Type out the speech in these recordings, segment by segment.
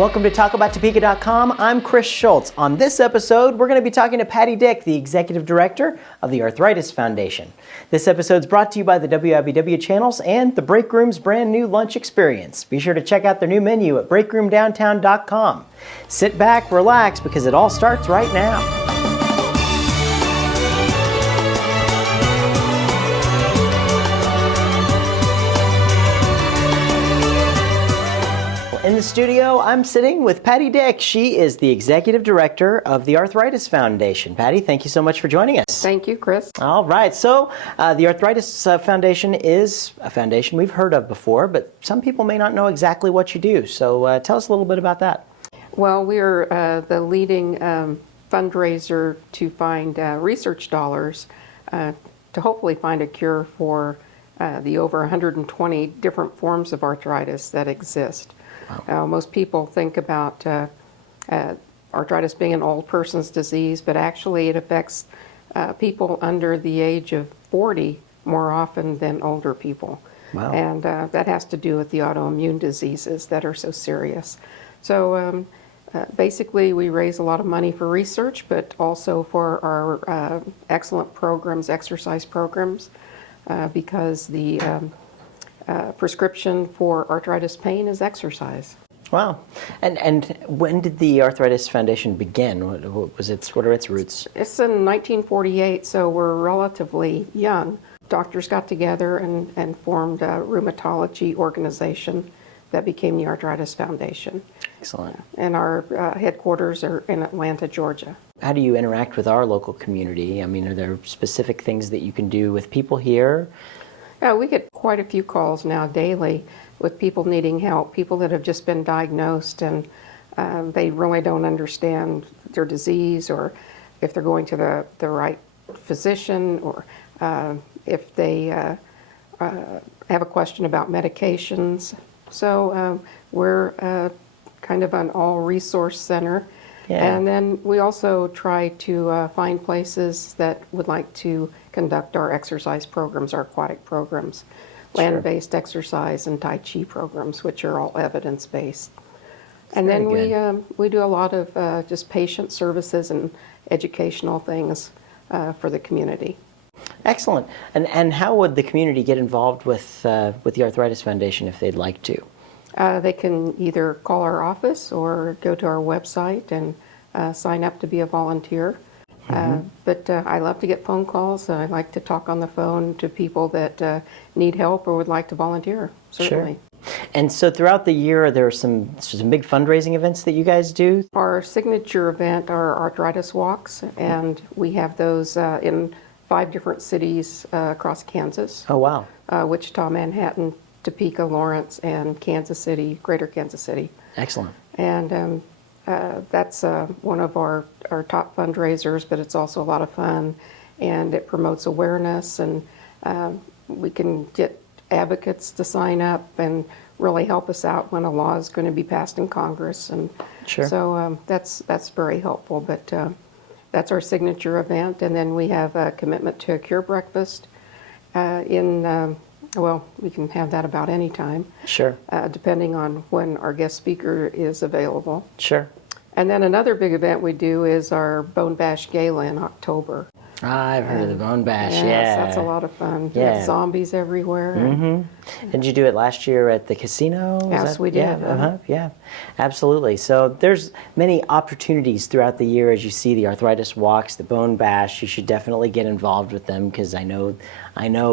Welcome to TalkAboutTopeka.com. I'm Chris Schultz. On this episode, we're going to be talking to Patty Dick, the Executive Director of the Arthritis Foundation. This episode is brought to you by the WIBW channels and the Break Room's brand new lunch experience. Be sure to check out their new menu at breakroomdowntown.com. Sit back, relax, because it all starts right now. In the studio, I'm sitting with Patty Dick. She is the Executive Director of the Arthritis Foundation. Patty, thank you so much for joining us. Thank you, Chris. All right, so the Arthritis Foundation is a foundation we've heard of before, but some people may not know exactly what you do. So tell us a little bit about that. Well, we are the leading fundraiser to find research dollars to hopefully find a cure for the over 120 different forms of arthritis that exist. Wow. Most people think about arthritis being an old person's disease, but actually it affects people under the age of 40 more often than older people. Wow. And that has to do with the autoimmune diseases that are so serious. So basically we raise a lot of money for research, but also for our excellent programs, exercise programs, because the prescription for arthritis pain is exercise. Wow. And when did the Arthritis Foundation begin? What are its roots? It's in 1948, so we're relatively young. Doctors got together and formed a rheumatology organization that became the Arthritis Foundation. Excellent. And our headquarters are in Atlanta, Georgia. How do you interact with our local community? I mean, are there specific things that you can do with people here? Yeah, we get quite a few calls now daily with people needing help, people that have just been diagnosed and they really don't understand their disease, or if they're going to the right physician, or if they have a question about medications. So we're kind of an all-resource center. Yeah. And then we also try to find places that would like to conduct our exercise programs, our aquatic programs, land-based exercise and Tai Chi programs, which are all evidence-based. And then we do a lot of just patient services and educational things for the community. Excellent. And how would the community get involved with the Arthritis Foundation if they'd like to? They can either call our office or go to our website and sign up to be a volunteer. But I love to get phone calls. I like to talk on the phone to people that need help or would like to volunteer, certainly. Sure. And so throughout the year, there are some big fundraising events that you guys do? Our signature event are arthritis walks, and we have those in 5 different cities across Kansas. Oh, wow. Wichita, Manhattan, Topeka, Lawrence, and Kansas City, Greater Kansas City. Excellent. And that's one of our top fundraisers, but it's also a lot of fun, and it promotes awareness, and we can get advocates to sign up and really help us out when a law is going to be passed in Congress. And sure. So that's very helpful, but that's our signature event. And then we have a commitment to a cure breakfast well, we can have that about any time. Sure. Depending on when our guest speaker is available. Sure. And then another big event we do is our Bone Bash Gala in October. I've heard of the Bone Bash, yes, yeah. That's a lot of fun. Yeah. Zombies everywhere. Mm-hmm. Did you do it last year at the casino? Yes, we did. Yeah, yeah, absolutely. So there's many opportunities throughout the year as you see the arthritis walks, the Bone Bash. You should definitely get involved with them, because I know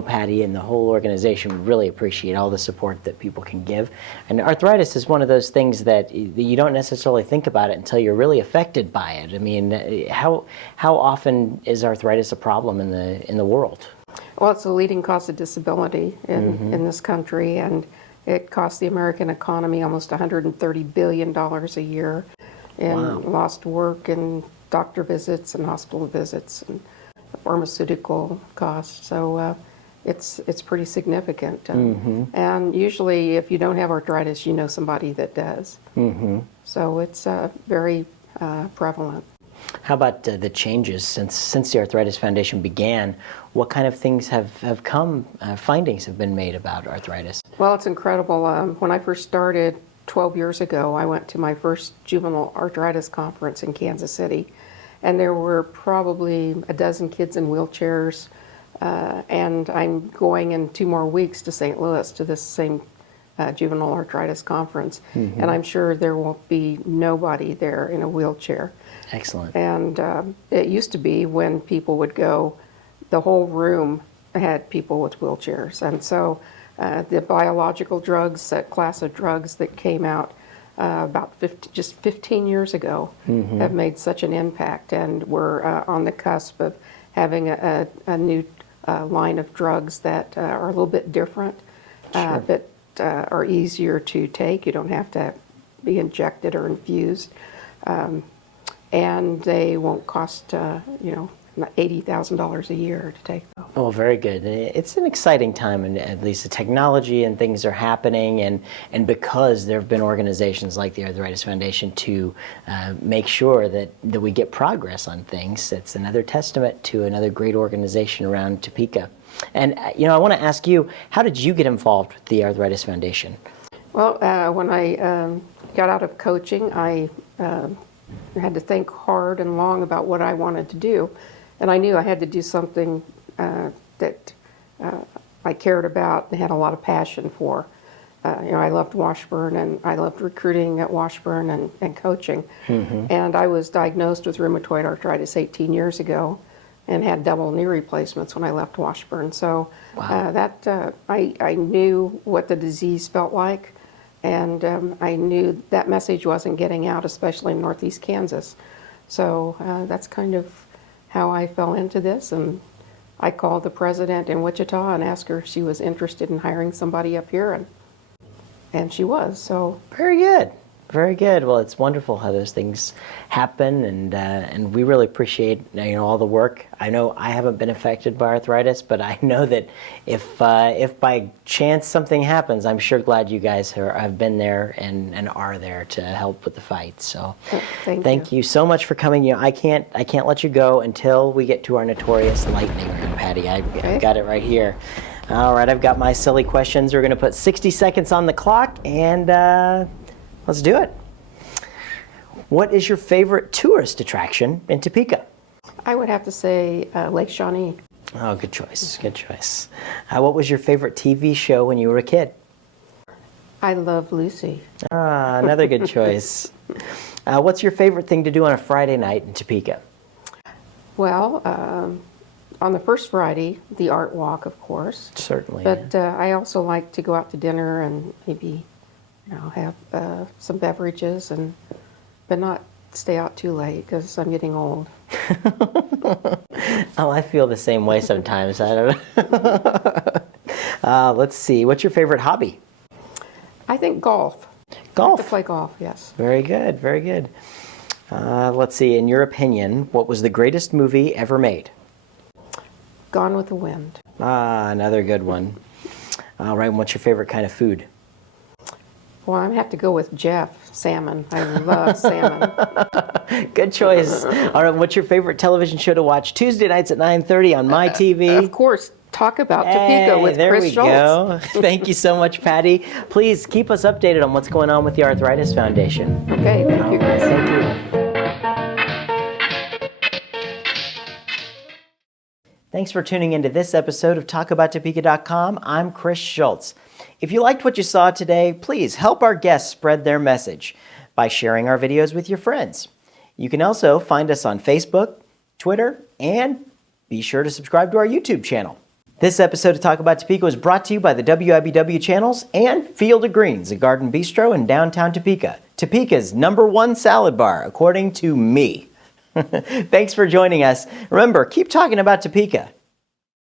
Patty and the whole organization really appreciate all the support that people can give. And arthritis is one of those things that you don't necessarily think about it until you're really affected by it. I mean, how often is arthritis a problem in the world? Well, it's the leading cause of disability in this country, and it costs the American economy almost $130 billion a year in lost work and doctor visits and hospital visits and pharmaceutical costs. So it's pretty significant. And usually if you don't have arthritis, you know somebody that does. So it's very prevalent. How about the changes since the Arthritis Foundation began? What kind of things have come, findings have been made about arthritis? Well, it's incredible. When I first started, 12 years ago, I went to my first juvenile arthritis conference in Kansas City, and there were probably a dozen kids in wheelchairs, and I'm going in 2 more weeks to St. Louis to this same juvenile arthritis conference, and I'm sure there will be nobody there in a wheelchair. Excellent. And it used to be when people would go, the whole room had people with wheelchairs. And so the biological drugs, that class of drugs that came out about 15 years ago, have made such an impact. And we're on the cusp of having a new line of drugs that are a little bit different, but are easier to take. You don't have to be injected or infused. And they won't cost, $80,000 a year to take them. Oh, very good. It's an exciting time, and at least the technology and things are happening, and because there have been organizations like the Arthritis Foundation to make sure that we get progress on things, it's another testament to another great organization around Topeka. And I want to ask you, how did you get involved with the Arthritis Foundation? Well, when I got out of coaching, I had to think hard and long about what I wanted to do. And I knew I had to do something that I cared about and had a lot of passion for. I loved Washburn, and I loved recruiting at Washburn and coaching. And I was diagnosed with rheumatoid arthritis 18 years ago and had double knee replacements when I left Washburn. So I knew what the disease felt like, and I knew that message wasn't getting out, especially in Northeast Kansas. So that's kind of how I fell into this, and I called the president in Wichita and asked her if she was interested in hiring somebody up here, and she was. So very good. Very good. Well, it's wonderful how those things happen, and we really appreciate all the work. I know I haven't been affected by arthritis, but I know that if by chance something happens, I'm sure glad you guys have been there and are there to help with the fight. So thank you so much for coming. I can't let you go until we get to our notorious lightning round, Patty. I've got it right here. All right, I've got my silly questions. We're going to put 60 seconds on the clock, and let's do it. What is your favorite tourist attraction in Topeka? I would have to say Lake Shawnee. Oh, good choice. Good choice. What was your favorite TV show when you were a kid? I Love Lucy. Ah, another good choice. What's your favorite thing to do on a Friday night in Topeka? Well, on the first Friday, the art walk, of course. Certainly. But I also like to go out to dinner and maybe have some beverages, but not stay out too late because I'm getting old. Oh, I feel the same way sometimes. I don't know. Let's see. What's your favorite hobby? I think golf. Golf? I like to play golf, yes. Very good, very good. Let's see. In your opinion, what was the greatest movie ever made? Gone with the Wind. Ah, another good one. All right. What's your favorite kind of food? Well, I'm have to go with Jeff, salmon. I love salmon. Good choice. All right, what's your favorite television show to watch Tuesday nights at 9:30 on my TV? Of course, Talk About Topeka with Chris Schultz. There we go. Thank you so much, Patty. Please keep us updated on what's going on with the Arthritis Foundation. Okay, thank you. Right, thank you. Thanks for tuning into this episode of TalkAboutTopeka.com. I'm Chris Schultz. If you liked what you saw today, please help our guests spread their message by sharing our videos with your friends. You can also find us on Facebook, Twitter, and be sure to subscribe to our YouTube channel. This episode of Talk About Topeka was brought to you by the WIBW channels and Field of Greens, a garden bistro in downtown Topeka. Topeka's #1 salad bar, according to me. Thanks for joining us. Remember, keep talking about Topeka.